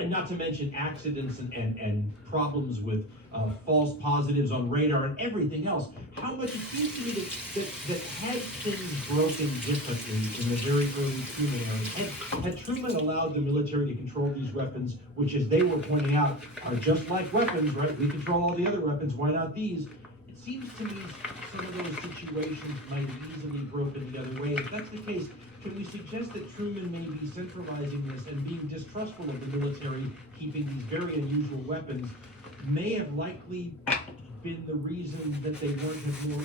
and not to mention accidents and problems with false positives on radar and everything else. How much it seems to me that had things broken differently in the very early Truman era, had Truman allowed the military to control these weapons, which, as they were pointing out, are just like weapons, right? We control all the other weapons, why not these? It seems to me some of those situations might have easily broken the other way. If that's the case, can we suggest that Truman may be centralizing this and being distrustful of the military keeping these very unusual weapons may have likely been the reason that they weren't more.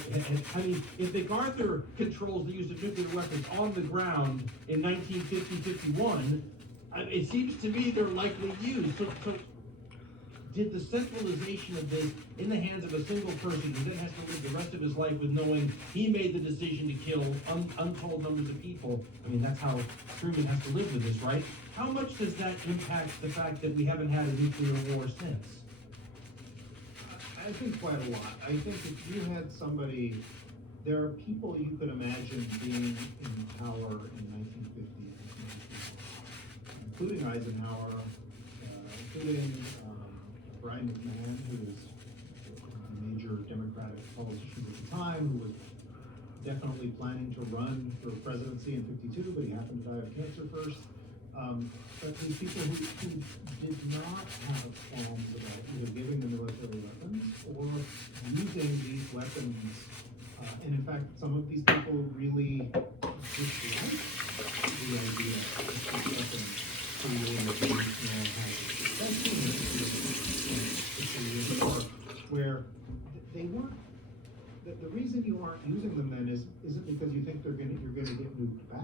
I mean, if MacArthur controls the use of nuclear weapons on the ground in 1950-51, it seems to me they're likely used. So did the centralization of this in the hands of a single person who then has to live the rest of his life with knowing he made the decision to kill untold numbers of people? I mean, that's how Truman has to live with this, right? How much does that impact the fact that we haven't had a nuclear war since? I think quite a lot. I think if you had somebody, there are people you could imagine being in power in 1950, including Eisenhower, including Brian McMahon, who was a major Democratic politician at the time, who was definitely planning to run for presidency in 52, but he happened to die of cancer first. But these people who did not have qualms about either giving the military weapons or using these weapons, and in fact, some of these people really disliked the idea of these weapons creating a very small hazard, especially where they weren't. The reason you aren't using them then isn't because you think you're gonna get moved back.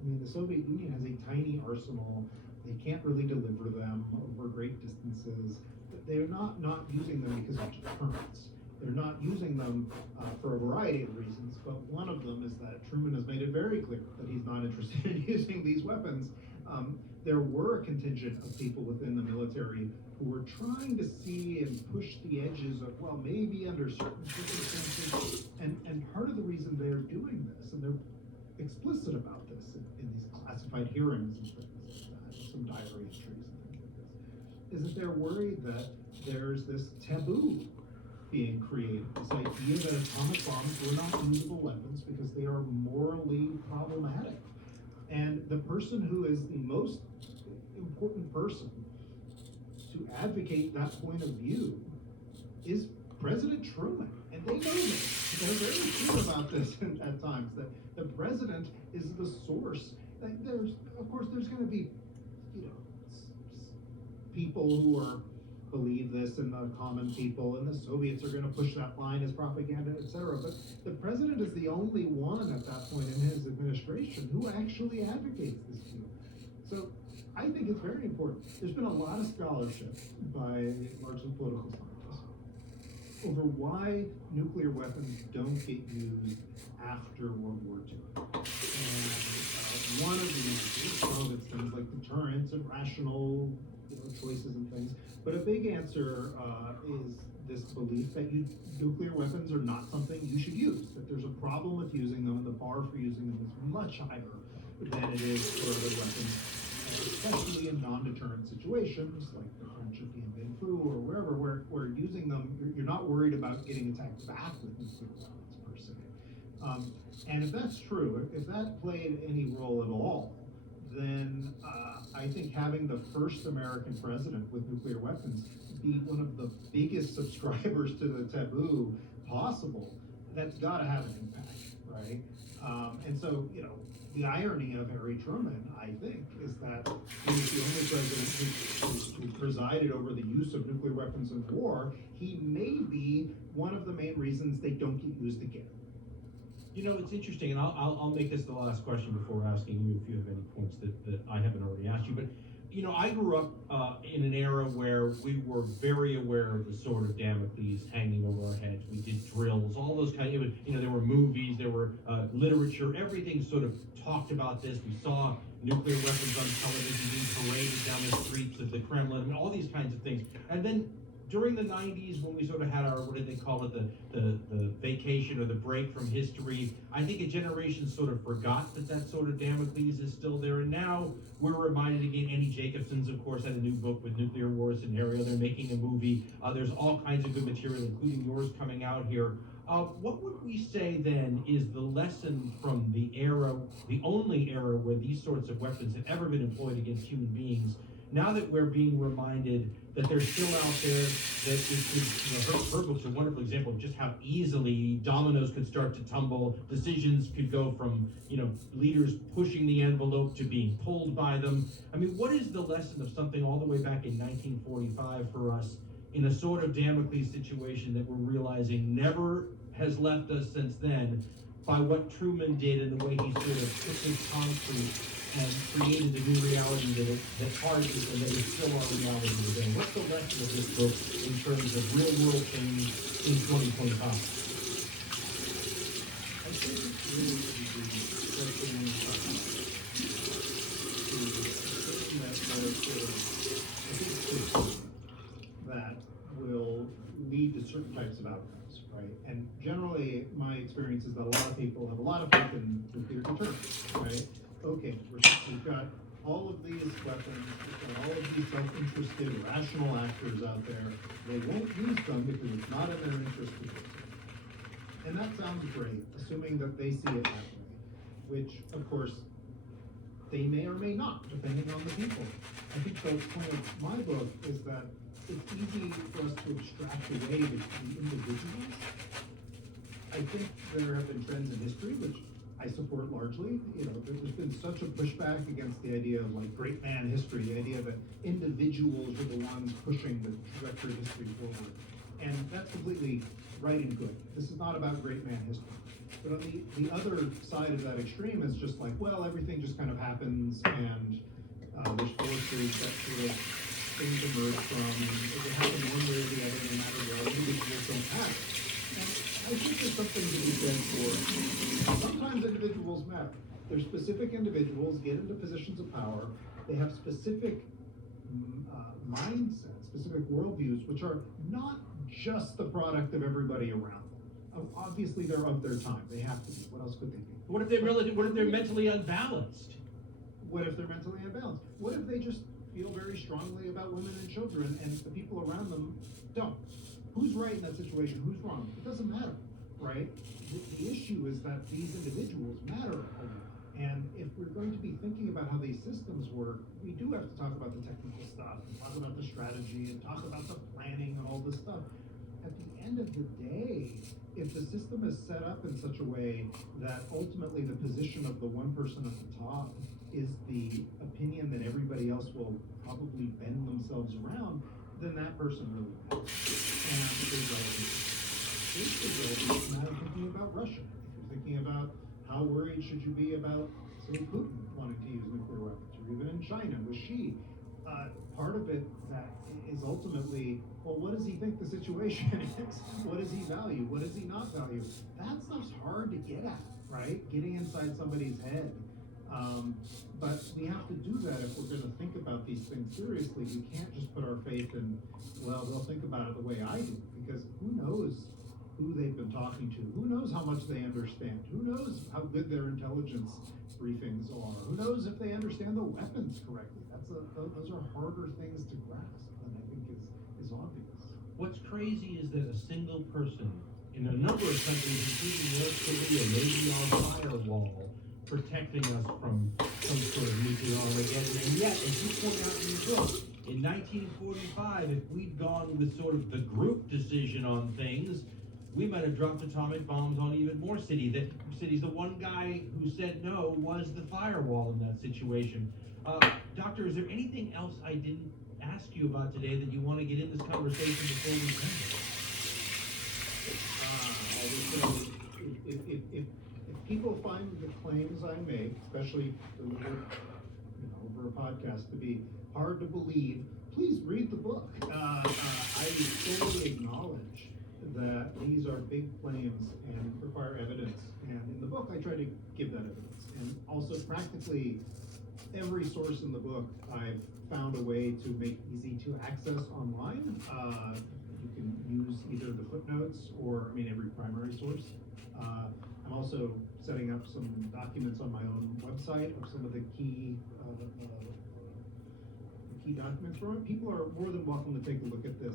I mean, the Soviet Union has a tiny arsenal. They can't really deliver them over great distances. They're not using them because of deterrence. They're not using them for a variety of reasons, but one of them is that Truman has made it very clear that he's not interested in using these weapons. There were a contingent of people within the military who were trying to see and push the edges of, well, maybe under certain circumstances, and part of the reason they're doing this, and they're explicit about this in these classified hearings and things like that, some diary entries and things like this, is that they're worried that there's this taboo being created, this idea that atomic bombs were not usable weapons because they are morally problematic. And the person who is the most important person to advocate that point of view is President Truman. And they know this. They're very clear about this at times, that the president is the source. Of course, there's going to be, people who believe this, and the common people, and the Soviets are going to push that line as propaganda, etc. But the president is the only one at that point in his administration who actually advocates this view. So I think it's very important. There's been a lot of scholarship by largely political scientists over why nuclear weapons don't get used after World War II. And one of the answers, some of it's things like deterrence and rational choices and things, but a big answer is this belief that nuclear weapons are not something you should use, that there's a problem with using them, and the bar for using them is much higher than it is for other weapons, especially in non-deterrent situations like the French at Dien Bien Phu or wherever, where using them, you're not worried about getting attacked back with nuclear weapons per se. And if that's true, if that played any role at all, then I think having the first American president with nuclear weapons be one of the biggest subscribers to the taboo possible, that's got to have an impact, right? And so, the irony of Harry Truman, I think, is that he was the only president who presided over the use of nuclear weapons in war. He may be one of the main reasons they don't get used again. It's interesting, and I'll make this the last question before asking you if you have any points that I haven't already asked you. But I grew up in an era where we were very aware of the sword of Damocles hanging over our heads. We did drills, all those kind of, there were movies, there were literature, everything sort of talked about this. We saw nuclear weapons on television being paraded down the streets of the Kremlin, and all these kinds of things. And then during the 90s, when we sort of had our, what did they call it, the vacation or the break from history, I think a generation sort of forgot that sort of Damocles is still there. And now we're reminded again. Annie Jacobson's, of course, had a new book with nuclear war scenario. They're making a movie. There's all kinds of good material, including yours, coming out here. What would we say then is the lesson from the era, the only era where these sorts of weapons have ever been employed against human beings? Now that we're being reminded that they're still out there, that her book's a wonderful example of just how easily dominoes could start to tumble, decisions could go from, leaders pushing the envelope to being pulled by them. I mean, what is the lesson of something all the way back in 1945 for us in a sort of Damocles situation that we're realizing never has left us since then, by what Truman did and the way he sort of took his concrete and created a new reality that hardened and that is still our reality today? What's the lesson of this book in terms of real world change in 2025? I think it's really easy, especially when you're talking to certain that sort of, I think system that will lead to certain types of outcomes, right? And generally, my experience is that a lot of people have a lot of faith in nuclear deterrence, right? Okay, we've got all of these weapons, we've got all of these self-interested, rational actors out there. They won't use them because it's not in their interest to do so. And that sounds great, assuming that they see it that way, which, of course, they may or may not, depending on the people. I think the point of my book is that it's easy for us to abstract away the individuals. I think there have been trends in history, which I support largely. There's been such a pushback against the idea of great man history, the idea that individuals are the ones pushing the trajectory of history forward. And that's completely right and good. This is not about great man history. But on the other side of that extreme is just everything just kind of happens, and there's forces that sort of things emerge from, and it will happen one way or the other, no matter what. Individuals don't act. And I think there's something to be said for sometimes individuals matter. There's specific individuals get into positions of power. They have specific mindsets, specific worldviews, which are not just the product of everybody around them. Obviously, they're of their time. They have to be. What else could they be? What if they're mentally unbalanced? What if they're mentally unbalanced? What if they just feel very strongly about women and children, and the people around them don't? Who's right in that situation? Who's wrong? It doesn't matter, right? The issue is that these individuals matter a lot. And if we're going to be thinking about how these systems work, we do have to talk about the technical stuff, and talk about the strategy, and talk about the planning and all this stuff. At the end of the day, if the system is set up in such a way that ultimately the position of the one person at the top is the opinion that everybody else will probably bend themselves around, then that person really matters. And it's now thinking about Russia. If you're thinking about how worried should you be about, say, Putin wanting to use nuclear weapons, or even in China with Xi, part of it that is ultimately, well, what does he think the situation is? What does he value? What does he not value? That stuff's hard to get at, right? Getting inside somebody's head. But we have to do that if we're going to think about these things seriously. We can't just put our faith in, well, they'll think about it the way I do, because who knows who they've been talking to? Who knows how much they understand? Who knows how good their intelligence briefings are? Who knows if they understand the weapons correctly? Those are harder things to grasp than I think is obvious. What's crazy is that a single person in a number of countries, including North Korea, may be on firewall protecting us from some sort of nuclear Armageddon. And yet, as you point out in your book, in 1945, if we'd gone with sort of the group decision on things, we might have dropped atomic bombs on even more cities. The one guy who said no was the firewall in that situation. Doctor, is there anything else I didn't ask you about today that you want to get in this conversation before we end? If people find the claims I make, especially over a podcast, to be hard to believe, please read the book. I fully acknowledge that these are big claims and require evidence. And in the book, I try to give that evidence. And also practically every source in the book, I've found a way to make easy to access online. You can use either the footnotes or, every primary source. I'm also setting up some documents on my own website of some of the key documents from it. People are more than welcome to take a look at this.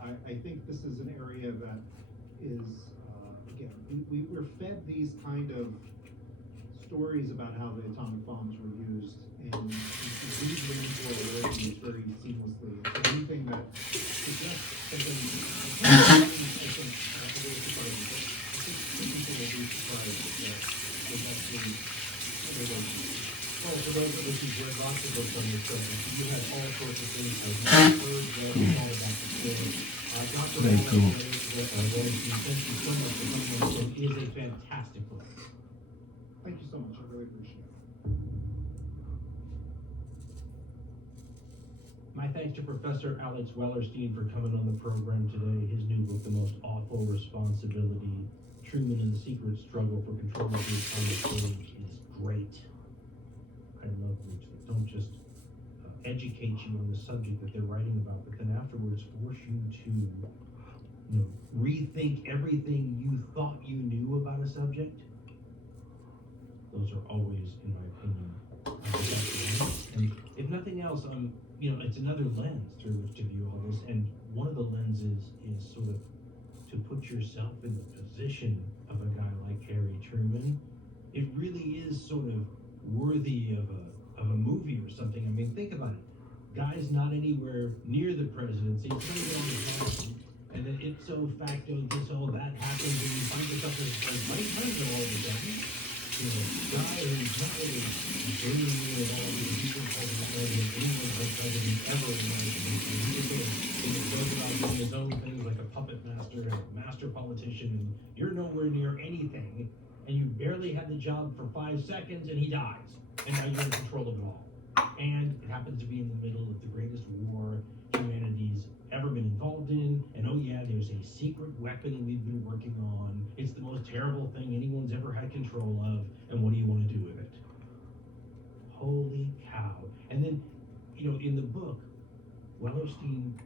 I think this is an area that is, again, we're fed these kind of stories about how the atomic bombs were used, and read them into our worldviews very seamlessly. So anything that suggests something, I think people will be surprised that that's really innovation. Well, for those of us who've read lots of books on this subject, you have all sorts of things I've heard, read, all about the story. Dr. Very cool. Thank you so much for coming on the show. It is a fantastic book. Thank you so much, I really appreciate it. My thanks to Professor Alex Wellerstein for coming on the program today. His new book, The Most Awful Responsibility, Truman and the Secret Struggle for Control of the Atomic Age, is great. I love books that don't just educate you on the subject that they're writing about, but then afterwards force you to, rethink everything you thought you knew about a subject. Those are always, in my opinion, the best ones. And if nothing else, it's another lens through which to view all this. And one of the lenses is sort of to put yourself in the position of a guy like Harry Truman. It really is sort of worthy of a movie or something. Think about it. Guy's not anywhere near the presidency. He's going to get on the council, and then ipso facto, this all that happens, and you find yourself as vice president all of a sudden. Guy who's not really bringing you at all to the people president, anyone vice president ever in the United States. He's just goes about doing his own things like a puppet master and a master politician, and you're nowhere near anything. And you barely had the job for 5 seconds, and he dies. And now you're in control of it all. And it happens to be in the middle of the greatest war humanity's ever been involved in. And oh yeah, there's a secret weapon we've been working on. It's the most terrible thing anyone's ever had control of. And what do you want to do with it? Holy cow. And then, in the book, Wellerstein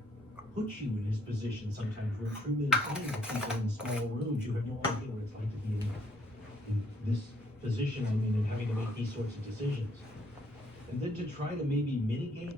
puts you in his position sometimes where Truman is saying to people in small rooms, you have no idea what it's like to be in this position and having to make these sorts of decisions. And then to try to maybe mitigate